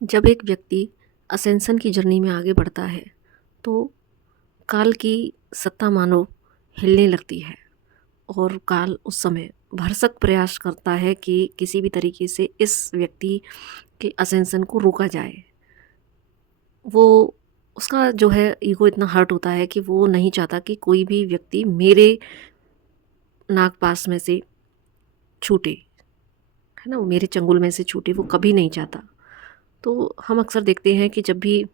जब एक व्यक्ति असेंशन की जर्नी में आगे बढ़ता है तो काल की सत्ता मानो हिलने लगती है। और काल उस समय भरसक प्रयास करता है कि किसी भी तरीके से इस व्यक्ति के असेंशन को रोका जाए। वो उसका जो है ईगो इतना हर्ट होता है कि वो नहीं चाहता कि कोई भी व्यक्ति मेरे नाग पास में से छूटे, है ना, वो मेरे चंगुल में से छूटे, वो कभी नहीं चाहता। तो हम अक्सर देखते हैं कि जब भी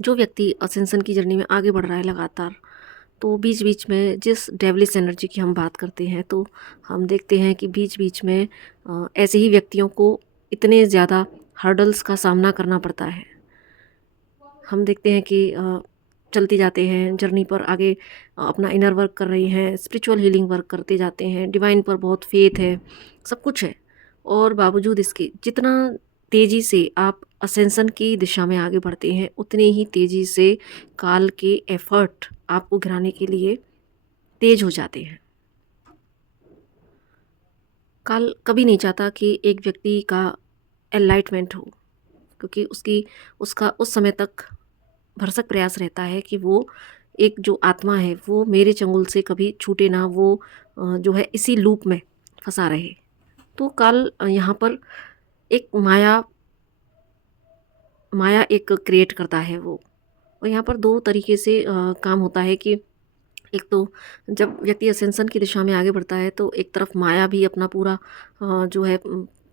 जो व्यक्ति असेंशन की जर्नी में आगे बढ़ रहा है लगातार, तो बीच बीच में जिस डेविलिश एनर्जी की हम बात करते हैं, तो हम देखते हैं कि बीच बीच में ऐसे ही व्यक्तियों को इतने ज़्यादा हर्डल्स का सामना करना पड़ता है। हम देखते हैं कि चलते जाते हैं जर्नी पर आगे, अपना इनर वर्क कर रही हैं, स्पिरिचुअल हीलिंग वर्क करते जाते हैं, डिवाइन पर बहुत फेथ है, सब कुछ है। और बावजूद इसके जितना तेज़ी से आप असेंशन की दिशा में आगे बढ़ते हैं, उतनी ही तेज़ी से काल के एफर्ट आपको गिराने के लिए तेज हो जाते हैं। काल कभी नहीं चाहता कि एक व्यक्ति का एनलाइटमेंट हो, क्योंकि उसका उस समय तक भरसक प्रयास रहता है कि वो एक जो आत्मा है वो मेरे चंगुल से कभी छूटे ना, वो जो है इसी लूप में फंसा रहे। तो काल यहाँ पर एक माया माया एक क्रिएट करता है वो। और यहाँ पर दो तरीके से काम होता है कि एक तो जब व्यक्ति असेंशन की दिशा में आगे बढ़ता है तो एक तरफ माया भी अपना पूरा जो है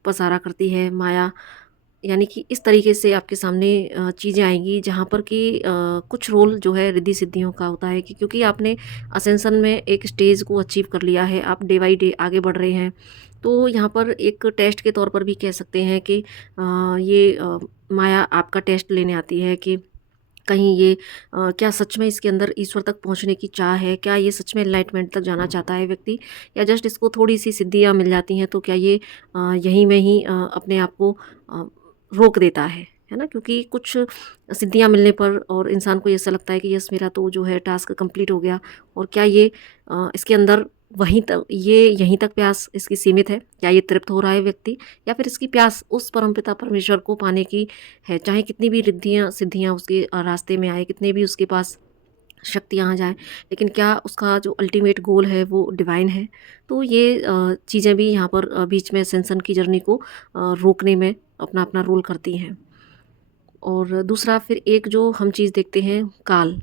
पसारा करती है। माया यानी कि इस तरीके से आपके सामने चीज़ें आएंगी जहाँ पर कि कुछ रोल जो है रिद्धि सिद्धियोयों का होता है कि क्योंकि आपने असेंशन में एक स्टेज को अचीव कर लिया है, आप डे बाई डे आगे बढ़ रहे हैं। तो यहाँ पर एक टेस्ट के तौर पर भी कह सकते हैं कि ये माया आपका टेस्ट लेने आती है कि कहीं ये क्या सच में इसके अंदर ईश्वर तक पहुंचने की चाह है, क्या ये सच में एनलाइटमेंट तक जाना चाहता है व्यक्ति, या जस्ट इसको थोड़ी सी सिद्धियाँ मिल जाती हैं तो क्या ये यहीं में ही अपने आप को अ, रोक देता है ना। क्योंकि कुछ सिद्धियाँ मिलने पर और इंसान को ये ऐसा लगता है कि यस मेरा तो जो है टास्क कंप्लीट हो गया, और क्या ये इसके अंदर वहीं तक ये यहीं तक प्यास इसकी सीमित है, क्या ये तृप्त हो रहा है व्यक्ति, या फिर इसकी प्यास उस परमपिता परमेश्वर को पाने की है। चाहे कितनी भी रिद्धियाँ सिद्धियाँ उसके रास्ते में आए, कितने भी उसके पास शक्तियाँ आ जाएँ, लेकिन क्या उसका जो अल्टीमेट गोल है वो डिवाइन है। तो ये चीज़ें भी यहाँ पर बीच में असेंशन की जर्नी को रोकने में अपना अपना रोल करती हैं। और दूसरा फिर एक जो हम चीज़ देखते हैं काल,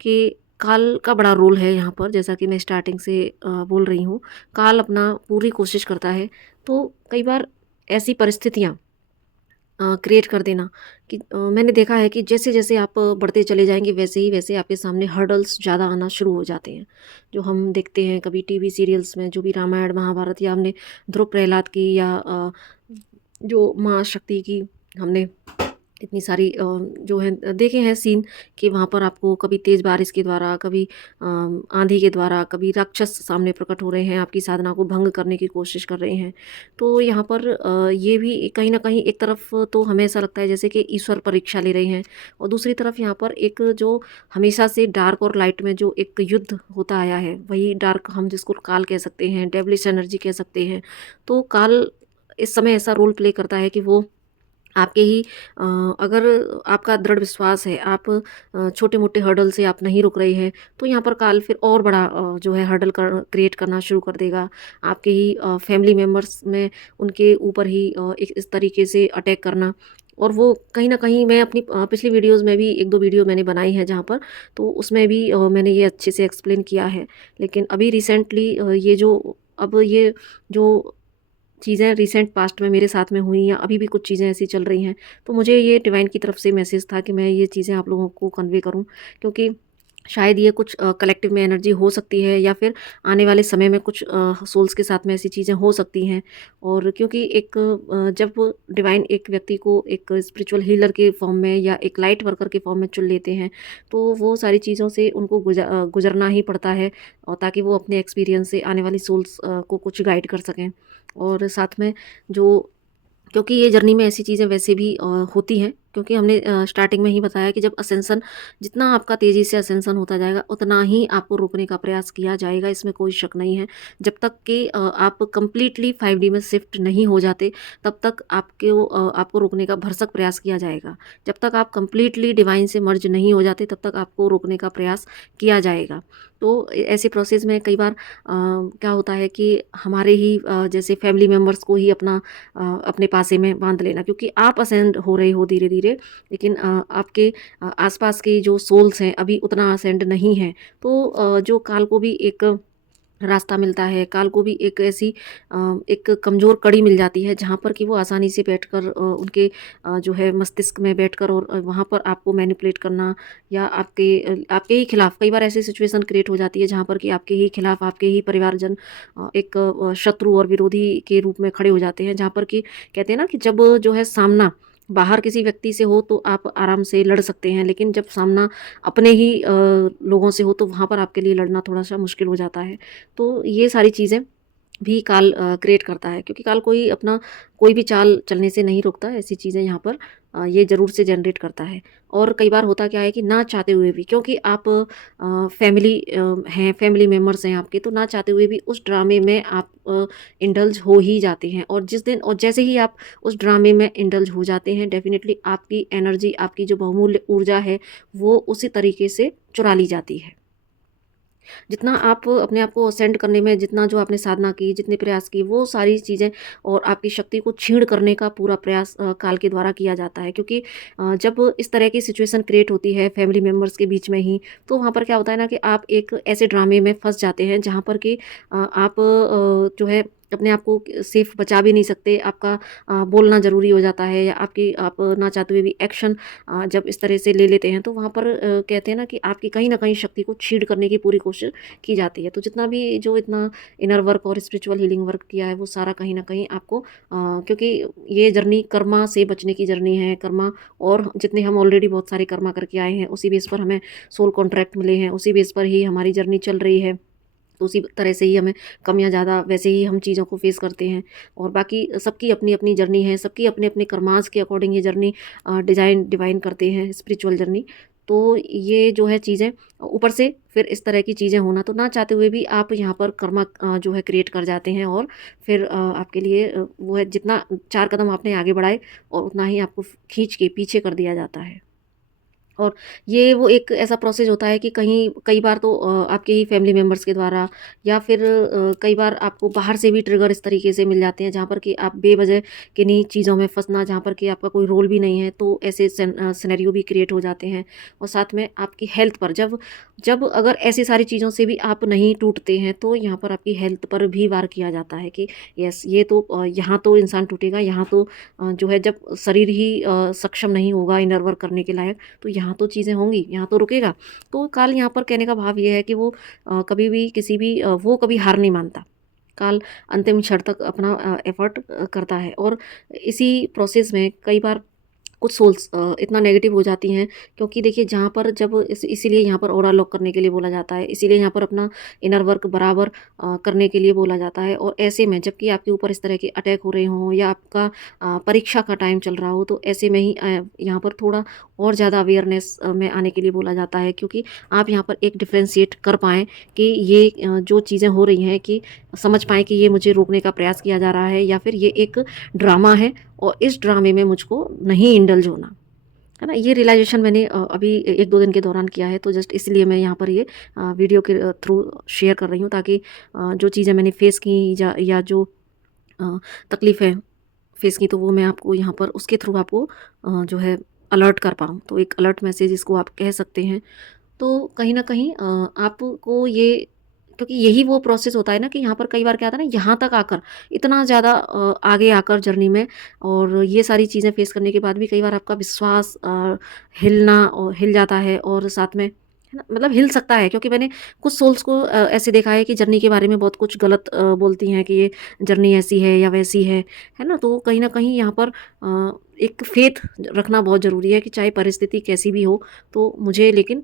कि काल का बड़ा रोल है यहाँ पर। जैसा कि मैं स्टार्टिंग से बोल रही हूँ, काल अपना पूरी कोशिश करता है। तो कई बार ऐसी परिस्थितियाँ क्रिएट कर देना कि मैंने देखा है कि जैसे-जैसे आप बढ़ते चले जाएँगे वैसे ही वैसे आपके सामने हर्डल्स ज़्यादा आना शुरू हो जाते हैं। जो हम देखते हैं कभी टीवी सीरियल्स में, जो भी रामायण, महाभारत, या हमने ध्रुव प्रहलाद की, या जो माँ शक्ति की हमने इतनी सारी जो है देखे हैं सीन, कि वहाँ पर आपको कभी तेज़ बारिश के द्वारा, कभी आंधी के द्वारा, कभी राक्षस सामने प्रकट हो रहे हैं, आपकी साधना को भंग करने की कोशिश कर रहे हैं। तो यहाँ पर ये भी कहीं न कहीं एक तरफ तो हमें ऐसा लगता है जैसे कि ईश्वर परीक्षा ले रहे हैं, और दूसरी तरफ यहाँ पर एक जो हमेशा से डार्क और लाइट में जो एक युद्ध होता आया है, वही डार्क हम जिसको काल कह सकते हैं, डेविलिश एनर्जी कह सकते हैं। तो काल इस समय ऐसा रोल प्ले करता है कि वो आपके ही अगर आपका दृढ़ विश्वास है, आप छोटे-मोटे हर्डल से आप नहीं रुक रहे हैं, तो यहाँ पर काल फिर और बड़ा जो है हर्डल क्रिएट करना शुरू कर देगा। आपके ही फैमिली मेंबर्स में उनके ऊपर ही एक इस तरीके से अटैक करना। और वो कहीं न कहीं मैं अपनी पिछली वीडियोज़ में भी 1-2 वीडियो मैंने बनाई है जहाँ पर, तो उसमें भी मैंने ये अच्छे से एक्सप्लेन किया है। लेकिन अभी रिसेंटली ये जो अब ये जो चीज़ें रिसेंट पास्ट में मेरे साथ में हुई, या अभी भी कुछ चीज़ें ऐसी चल रही हैं, तो मुझे ये डिवाइन की तरफ से मैसेज था कि मैं ये चीज़ें आप लोगों को कन्वे करूँ। क्योंकि शायद ये कुछ कलेक्टिव में एनर्जी हो सकती है, या फिर आने वाले समय में कुछ सोल्स के साथ में ऐसी चीज़ें हो सकती हैं। और क्योंकि एक जब डिवाइन एक व्यक्ति को एक स्पिरिचुअल हीलर के फॉर्म में या एक लाइट वर्कर के फॉर्म में चुन लेते हैं, तो वो सारी चीज़ों से उनको गुजरना ही पड़ता है, और ताकि वो अपने एक्सपीरियंस से आने वाली सोल्स को कुछ गाइड कर सकें। और साथ में जो, क्योंकि ये जर्नी में ऐसी चीज़ें वैसे भी होती हैं, क्योंकि हमने स्टार्टिंग में ही बताया कि जब असेंशन जितना आपका तेज़ी से असेंशन होता जाएगा उतना ही आपको रोकने का प्रयास किया जाएगा, इसमें कोई शक नहीं है। जब तक कि आप कंप्लीटली 5D में शिफ्ट नहीं हो जाते तब तक आपको रोकने का भरसक प्रयास किया जाएगा। जब तक आप कंप्लीटली डिवाइन से मर्ज नहीं हो जाते तब तक आपको रोकने का प्रयास किया जाएगा। तो ऐसे प्रोसेस में कई बार क्या होता है कि हमारे ही जैसे फैमिली मेंबर्स को ही अपने पासे में बांध लेना, क्योंकि आप असेंड हो रहे हो धीरे धीरे, लेकिन आपके आसपास के जो सोल्स हैं अभी उतना असेंड नहीं है। तो जो काल को भी एक रास्ता मिलता है, काल को भी एक ऐसी एक कमज़ोर कड़ी मिल जाती है जहाँ पर कि वो आसानी से बैठकर उनके जो है मस्तिष्क में बैठकर और वहाँ पर आपको मैनिपुलेट करना या आपके ही खिलाफ कई बार ऐसी सिचुएशन क्रिएट हो जाती है जहाँ पर कि आपके ही खिलाफ आपके ही परिवारजन एक शत्रु और विरोधी के रूप में खड़े हो जाते हैं, जहाँ पर कि कहते हैं ना कि जब जो है सामना बाहर किसी व्यक्ति से हो तो आप आराम से लड़ सकते हैं, लेकिन जब सामना अपने ही लोगों से हो तो वहाँ पर आपके लिए लड़ना थोड़ा-सा मुश्किल हो जाता है। तो ये सारी चीज़ें भी काल क्रिएट करता है, क्योंकि काल कोई भी चाल चलने से नहीं रोकता, ऐसी चीज़ें यहाँ पर ये ज़रूर से जनरेट करता है। और कई बार होता क्या है कि ना चाहते हुए भी, क्योंकि आप फैमिली मेंबर्स हैं आपके, तो ना चाहते हुए भी उस ड्रामे में आप इंडल्ज हो ही जाते हैं, और जैसे ही आप उस ड्रामे में इंडल्ज हो जाते हैं डेफ़िनेटली आपकी एनर्जी, आपकी जो बहुमूल्य ऊर्जा है वो उसी तरीके से चुरा ली जाती है। जितना आप अपने आप को असेंड करने में, जितना जो आपने साधना की, जितने प्रयास किए, वो सारी चीज़ें और आपकी शक्ति को छीण करने का पूरा प्रयास काल के द्वारा किया जाता है। क्योंकि जब इस तरह की सिचुएशन क्रिएट होती है फैमिली मेंबर्स के बीच में ही, तो वहाँ पर क्या होता है ना कि आप एक ऐसे ड्रामे में फँस जाते हैं जहाँ पर कि आप जो है अपने आप को सेफ बचा भी नहीं सकते। आपका बोलना ज़रूरी हो जाता है, या आप ना चाहते हुए भी एक्शन जब इस तरह से ले लेते हैं तो वहाँ पर कहते हैं ना कि आपकी कहीं न कहीं शक्ति को छीण करने की पूरी कोशिश की जाती है। तो जितना भी जो इतना इनर वर्क और स्पिरिचुअल हीलिंग वर्क किया है वो सारा कहीं न कहीं आपको क्योंकि ये जर्नी कर्मा से बचने की जर्नी है। कर्मा और जितने हम ऑलरेडी बहुत सारे कर्मा करके आए हैं, उसी बेस पर हमें सोल कॉन्ट्रैक्ट मिले हैं, उसी बेस पर ही हमारी जर्नी चल रही है। तो उसी तरह से ही हमें कम या ज़्यादा वैसे ही हम चीज़ों को फेस करते हैं, और बाकी सबकी अपनी-अपनी जर्नी है, सबकी अपने-अपने कर्मास के अकॉर्डिंग ये जर्नी डिवाइन करते हैं स्पिरिचुअल जर्नी। तो ये जो है चीज़ें ऊपर से फिर इस तरह की चीज़ें होना, तो ना चाहते हुए भी आप यहाँ पर कर्मा जो है क्रिएट कर जाते हैं, और फिर आपके लिए वो है जितना 4 कदम आपने आगे बढ़ाए और उतना ही आपको खींच के पीछे कर दिया जाता है। और ये वो एक ऐसा प्रोसेस होता है कि कई बार तो आपके ही फैमिली मेंबर्स के द्वारा, या फिर कई बार आपको बाहर से भी ट्रिगर इस तरीके से मिल जाते हैं जहाँ पर कि आप बेवजह किन्हीं चीज़ों में फंसना, जहाँ पर कि आपका कोई रोल भी नहीं है, तो ऐसे सिनेरियो भी क्रिएट हो जाते हैं। और साथ में आपकी हेल्थ पर जब जब अगर ऐसी सारी चीज़ों से भी आप नहीं टूटते हैं तो यहाँ पर आपकी हेल्थ पर भी वार किया जाता है कि यस ये तो यहाँ तो इंसान टूटेगा, यहाँ तो जो है जब शरीर ही सक्षम नहीं होगा इनर वर्क करने के लायक, तो यहाँ तो चीज़ें होंगी, यहाँ तो रुकेगा। तो काल यहाँ पर कहने का भाव ये है कि वो कभी भी वो कभी हार नहीं मानता। काल अंतिम क्षण तक अपना एफर्ट करता है, और इसी प्रोसेस में कई बार कुछ सोल्स इतना नेगेटिव हो जाती हैं, क्योंकि देखिए जहाँ पर जब इसीलिए यहाँ पर ऑरा लॉक करने के लिए बोला जाता है, इसीलिए यहाँ पर अपना इनर वर्क बराबर करने के लिए बोला जाता है। और ऐसे में जबकि आपके ऊपर इस तरह के अटैक हो रहे हों, या आपका परीक्षा का टाइम चल रहा हो, तो ऐसे में ही यहाँ पर थोड़ा और ज़्यादा अवेयरनेस में आने के लिए बोला जाता है, क्योंकि आप यहाँ पर एक डिफ्रेंशिएट कर पाएँ कि ये जो चीज़ें हो रही हैं, कि समझ पाएँ कि ये मुझे रोकने का प्रयास किया जा रहा है, या फिर ये एक ड्रामा है और इस ड्रामे में मुझको नहीं इंडल्ज होना, है ना? ये रियलाइज़ेशन मैंने अभी 1-2 दिन के दौरान किया है, तो जस्ट इसलिए मैं यहाँ पर ये वीडियो के थ्रू शेयर कर रही हूँ, ताकि जो चीज़ें मैंने फेस की या जो तकलीफ़ें फेस की, तो वो मैं आपको यहाँ पर उसके थ्रू आपको जो है अलर्ट कर पाऊँ। तो एक अलर्ट मैसेज इसको आप कह सकते हैं। तो कहीं न कहीं आपको ये, क्योंकि यही वो प्रोसेस होता है ना कि यहाँ पर कई बार क्या आता है ना, यहाँ तक आकर इतना ज़्यादा आगे आकर जर्नी में, और ये सारी चीज़ें फेस करने के बाद भी कई बार आपका विश्वास हिल जाता है, और साथ में है ना, मतलब हिल सकता है, क्योंकि मैंने कुछ सोल्स को ऐसे देखा है कि जर्नी के बारे में बहुत कुछ गलत बोलती हैं कि ये जर्नी ऐसी है या वैसी है ना? तो कहीं न कहीं यहाँ पर एक फ़ेथ रखना बहुत ज़रूरी है कि चाहे परिस्थिति कैसी भी हो, तो मुझे लेकिन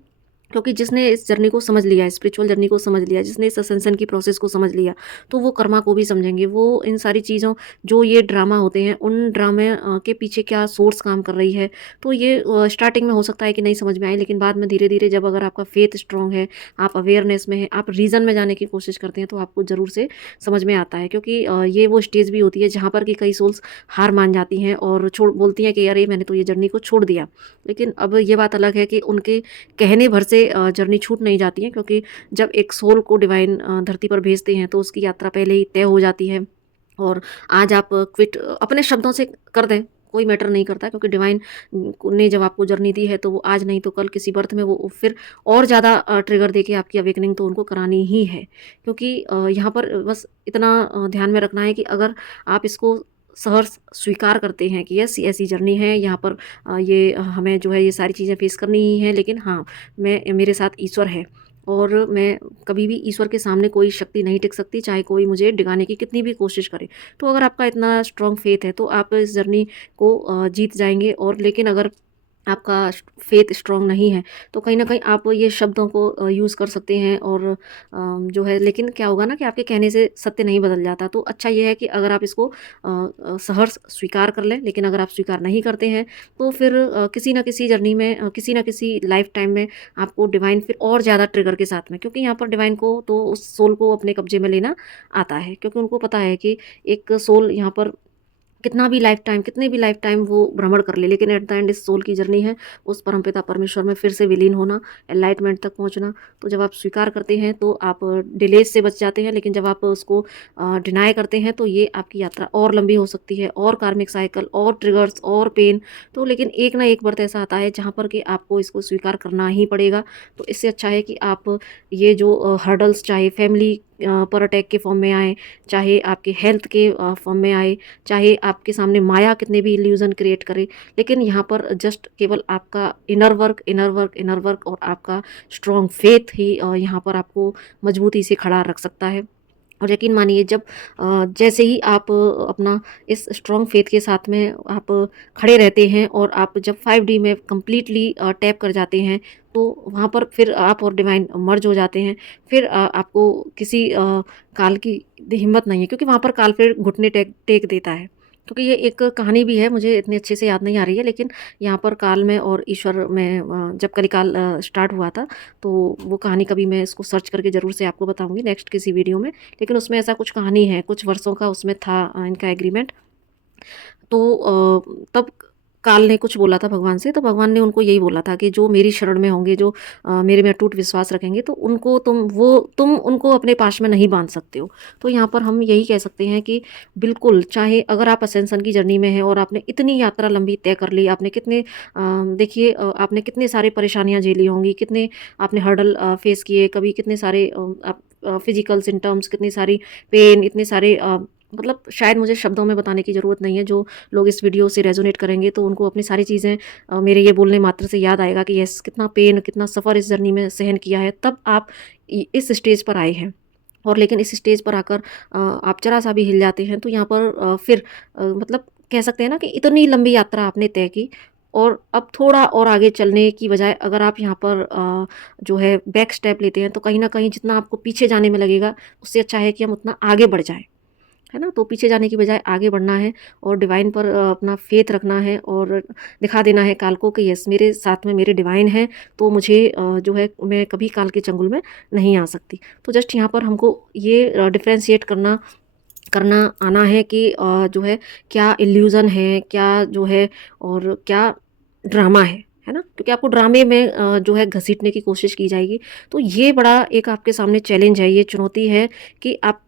क्योंकि जिसने इस जर्नी को समझ लिया, स्पिरिचुअल जर्नी को समझ लिया, जिसने इस असेंशन की प्रोसेस को समझ लिया, तो वो कर्मा को भी समझेंगे। वो इन सारी चीज़ों, जो ये ड्रामा होते हैं, उन ड्रामे के पीछे क्या सोर्स काम कर रही है, तो ये स्टार्टिंग में हो सकता है कि नहीं समझ में आए, लेकिन बाद में धीरे-धीरे जब अगर आपका फेथ स्ट्रॉन्ग है, आप अवेयरनेस में हैं, आप रीज़न में जाने की कोशिश करते हैं, तो आपको ज़रूर से समझ में आता है। क्योंकि ये वो स्टेज भी होती है जहाँ पर कि कई सोल्स हार मान जाती हैं और छोड़ बोलती हैं कि अरे! मैंने तो ये जर्नी को छोड़ दिया। लेकिन अब ये बात अलग है कि उनके कहने भर से जर्नी छूट नहीं जाती है, क्योंकि जब एक सोल को डिवाइन धरती पर भेजते हैं तो उसकी यात्रा पहले ही तय हो जाती है। और आज आप क्विट अपने शब्दों से कर दें, कोई मैटर नहीं करता, क्योंकि डिवाइन ने जब आपको जर्नी दी है तो वो आज नहीं तो कल किसी बर्थ में वो फिर और ज़्यादा ट्रिगर देके आपकी अवेकनिंग तो उनको करानी ही है। क्योंकि यहाँ पर बस इतना ध्यान में रखना है कि अगर आप इसको सहर्ष स्वीकार करते हैं कि यस ऐसी जर्नी है, यहाँ पर ये हमें जो है ये सारी चीज़ें फेस करनी ही है, लेकिन हाँ, मैं मेरे साथ ईश्वर है और मैं कभी भी ईश्वर के सामने कोई शक्ति नहीं टिक सकती, चाहे कोई मुझे डिगाने की कितनी भी कोशिश करे। तो अगर आपका इतना स्ट्रॉन्ग फेथ है तो आप इस जर्नी को जीत जाएँगे। और लेकिन अगर आपका फेथ स्ट्रॉन्ग नहीं है, तो कहीं न कहीं आप ये शब्दों को यूज़ कर सकते हैं और जो है, लेकिन क्या होगा ना कि आपके कहने से सत्य नहीं बदल जाता। तो अच्छा ये है कि अगर आप इसको सहर्ष स्वीकार कर लें, लेकिन अगर आप स्वीकार नहीं करते हैं, तो फिर किसी न किसी जर्नी में किसी न किसी लाइफ़ टाइम में आपको डिवाइन फिर और ज़्यादा ट्रिगर के साथ में, क्योंकि यहाँ पर डिवाइन को तो उस सोल को अपने कब्ज़े में लेना आता है, क्योंकि उनको पता है कि एक सोल यहाँ पर कितने भी लाइफ टाइम वो भ्रमण कर ले, लेकिन एट द एंड इस सोल की जर्नी है उस परमपिता परमेश्वर में फिर से विलीन होना, एनलाइटमेंट तक पहुंचना। तो जब आप स्वीकार करते हैं तो आप डिलेज से बच जाते हैं, लेकिन जब आप उसको डिनाई करते हैं तो ये आपकी यात्रा और लंबी हो सकती है, और कार्मिक साइकिल और ट्रिगर्स और पेन। तो लेकिन एक ना एक बार ऐसा आता है जहाँ पर कि आपको इसको स्वीकार करना ही पड़ेगा। तो इससे अच्छा है कि आप ये जो हर्डल्स, चाहे फैमिली पर अटैक के फॉर्म में आए, चाहे आपके हेल्थ के फॉर्म में आए, चाहे आपके सामने माया कितने भी इल्यूज़न क्रिएट करे, लेकिन यहाँ पर जस्ट केवल आपका inner work, inner work, inner work और आपका स्ट्रॉन्ग फेथ ही यहाँ पर आपको मजबूती से खड़ा रख सकता है। और यकीन मानिए, जब जैसे ही आप अपना इस स्ट्रॉन्ग फेथ के साथ में आप खड़े रहते हैं और आप जब 5D में कंप्लीटली टैप कर जाते हैं, तो वहाँ पर फिर आप और डिवाइन मर्ज हो जाते हैं। फिर आपको किसी काल की हिम्मत नहीं है, क्योंकि वहाँ पर काल फिर घुटने टेक टेक देता है। क्योंकि ये एक कहानी भी है, मुझे इतने अच्छे से याद नहीं आ रही है, लेकिन यहाँ पर काल में और ईश्वर में जब कलिकाल स्टार्ट हुआ था, तो वो कहानी कभी मैं इसको सर्च करके ज़रूर से आपको बताऊँगी नेक्स्ट किसी वीडियो में। लेकिन उसमें ऐसा कुछ कहानी है, कुछ वर्षों का उसमें था इनका एग्रीमेंट। तो तब काल ने कुछ बोला था भगवान से, तो भगवान ने उनको यही बोला था कि जो मेरी शरण में होंगे, जो मेरे में अटूट विश्वास रखेंगे, तो उनको तुम उनको अपने पास में नहीं बांध सकते हो। तो यहाँ पर हम यही कह सकते हैं कि बिल्कुल, चाहे अगर आप असेंशन की जर्नी में हैं और आपने इतनी यात्रा लंबी तय कर ली, आपने कितने देखिए आपने कितने सारे परेशानियाँ झेली होंगी, कितने आपने हर्डल फेस किए, कभी कितने सारे आप फिजिकल सिम्टम्स, कितनी सारी पेन, इतने सारे मतलब शायद मुझे शब्दों में बताने की ज़रूरत नहीं है। जो लोग इस वीडियो से रेजोनेट करेंगे तो उनको अपनी सारी चीज़ें मेरे ये बोलने मात्र से याद आएगा कि यस, कितना पेन, कितना सफ़र इस जर्नी में सहन किया है, तब आप इस स्टेज पर आए हैं। और लेकिन इस स्टेज पर आकर आप जरा सा भी हिल जाते हैं, तो यहाँ पर फिर मतलब कह सकते हैं ना कि इतनी लंबी यात्रा आपने तय की, और अब थोड़ा और आगे चलने की बजाय अगर आप यहाँ पर जो है बैक स्टेप लेते हैं, तो कहीं ना कहीं जितना आपको पीछे जाने में लगेगा, उससे अच्छा है कि हम उतना आगे बढ़ जाएं, है ना? तो पीछे जाने की बजाय आगे बढ़ना है और डिवाइन पर अपना फ़ेथ रखना है और दिखा देना है काल को कि यस, मेरे साथ में मेरे डिवाइन हैं, तो मुझे जो है मैं कभी काल के चंगुल में नहीं आ सकती। तो जस्ट यहाँ पर हमको ये डिफरेंशिएट करना करना आना है कि जो है क्या इल्यूज़न है, क्या जो है और क्या ड्रामा है ना? क्योंकि आपको ड्रामे में जो है घसीटने की कोशिश की जाएगी। तो ये बड़ा एक आपके सामने चैलेंज है, ये चुनौती है कि आप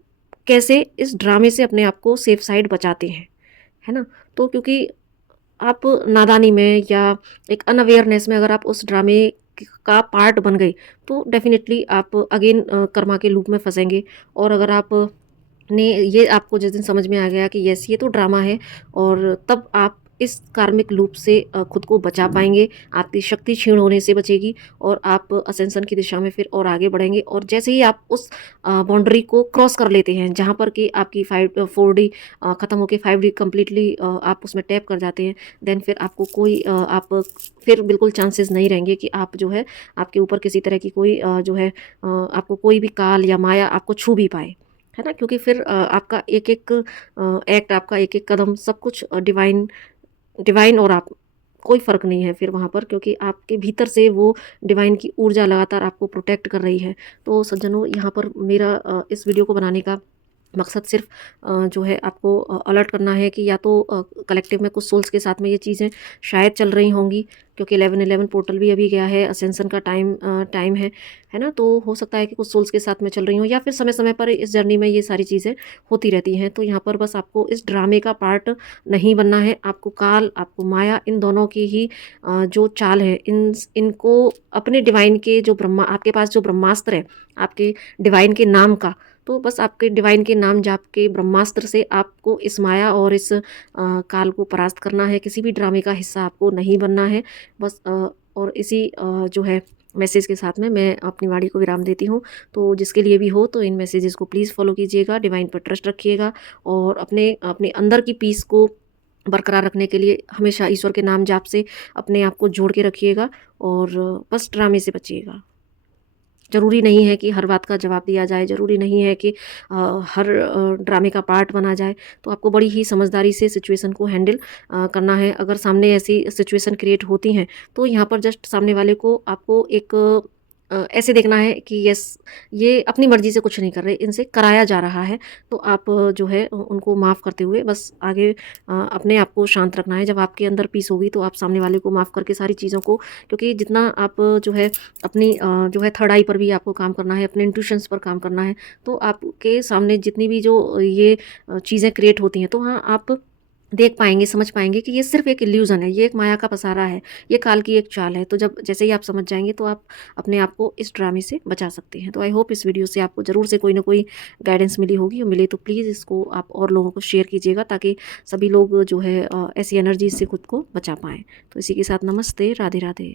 कैसे इस ड्रामे से अपने आप को सेफ साइड बचाते हैं, है ना? तो क्योंकि आप नादानी में या एक अनअवेयरनेस में अगर आप उस ड्रामे का पार्ट बन गए, तो डेफ़िनेटली आप अगेन कर्मा के लूप में फँसेंगे। और अगर आप ने ये आपको जिस दिन समझ में आ गया कि यस, ये तो ड्रामा है, और तब आप इस कार्मिक लूप से खुद को बचा पाएंगे, आपकी शक्ति क्षीण होने से बचेगी और आप असेंशन की दिशा में फिर और आगे बढ़ेंगे। और जैसे ही आप उस बाउंड्री को क्रॉस कर लेते हैं जहाँ पर कि आपकी 4D ख़त्म होकर 5D कम्प्लीटली आप उसमें टैप कर जाते हैं, देन फिर आपको कोई आप फिर बिल्कुल चांसेस नहीं रहेंगे कि आप जो है आपके ऊपर किसी तरह की कोई जो है आपको कोई भी काल या माया आपको छू भी पाए, है ना? क्योंकि फिर आपका एक एक एक्ट, आपका एक एक कदम सब कुछ डिवाइन डिवाइन और आप, कोई फ़र्क नहीं है फिर वहाँ पर, क्योंकि आपके भीतर से वो डिवाइन की ऊर्जा लगातार आपको प्रोटेक्ट कर रही है। तो सज्जनों, यहाँ पर मेरा इस वीडियो को बनाने का मकसद सिर्फ जो है आपको अलर्ट करना है कि या तो कलेक्टिव में कुछ सोल्स के साथ में ये चीज़ें शायद चल रही होंगी, क्योंकि 11-11 पोर्टल भी अभी गया है, असेंशन का टाइम है ना? तो हो सकता है कि कुछ सोल्स के साथ में चल रही हों, या फिर समय समय पर इस जर्नी में ये सारी चीज़ें होती रहती हैं। तो यहाँ पर बस आपको इस ड्रामे का पार्ट नहीं बनना है। आपको काल, आपको माया, इन दोनों की ही जो चाल है, इनको अपने डिवाइन के जो ब्रह्मा आपके पास जो ब्रह्मास्त्र है, आपके डिवाइन के नाम का, तो बस आपके डिवाइन के नाम जाप के ब्रह्मास्त्र से आपको इस माया और इस काल को परास्त करना है। किसी भी ड्रामे का हिस्सा आपको नहीं बनना है। बस और इसी जो है मैसेज के साथ में मैं अपनी वाणी को विराम देती हूँ। तो जिसके लिए भी हो, तो इन मैसेजेस को प्लीज़ फॉलो कीजिएगा, डिवाइन पर ट्रस्ट रखिएगा और अपने अपने अंदर की पीस को बरकरार रखने के लिए हमेशा ईश्वर के नाम जाप से अपने आप को जोड़ के रखिएगा और बस ड्रामे से बचिएगा। ज़रूरी नहीं है कि हर बात का जवाब दिया जाए, ज़रूरी नहीं है कि हर ड्रामे का पार्ट बना जाए। तो आपको बड़ी ही समझदारी से सिचुएशन को हैंडल करना है। अगर सामने ऐसी सिचुएशन क्रिएट होती हैं, तो यहाँ पर जस्ट सामने वाले को आपको एक ऐसे देखना है कि यस, ये अपनी मर्ज़ी से कुछ नहीं कर रहे, इनसे कराया जा रहा है। तो आप जो है उनको माफ़ करते हुए बस आगे अपने आप को शांत रखना है। जब आपके अंदर पीस होगी, तो आप सामने वाले को माफ़ करके सारी चीज़ों को, क्योंकि जितना आप जो है अपनी जो है थर्ड आई पर भी आपको काम करना है, अपने इंट्यूशंस पर काम करना है। तो आपके सामने जितनी भी जो ये चीज़ें क्रिएट होती हैं, तो हाँ, आप देख पाएँगे, समझ पाएँगे कि ये सिर्फ़ एक इल्यूज़न है, ये एक माया का पसारा है, ये काल की एक चाल है। तो जब जैसे ही आप समझ जाएँगे, तो आप अपने आप को इस ड्रामे से बचा सकते हैं। तो आई होप इस वीडियो से आपको ज़रूर से कोई ना कोई गाइडेंस मिली होगी, और मिले तो प्लीज़ इसको आप और लोगों को शेयर कीजिएगा, ताकि सभी लोग जो है ऐसी एनर्जी से खुद को बचा पाएँ। तो इसी के साथ नमस्ते, राधे राधे।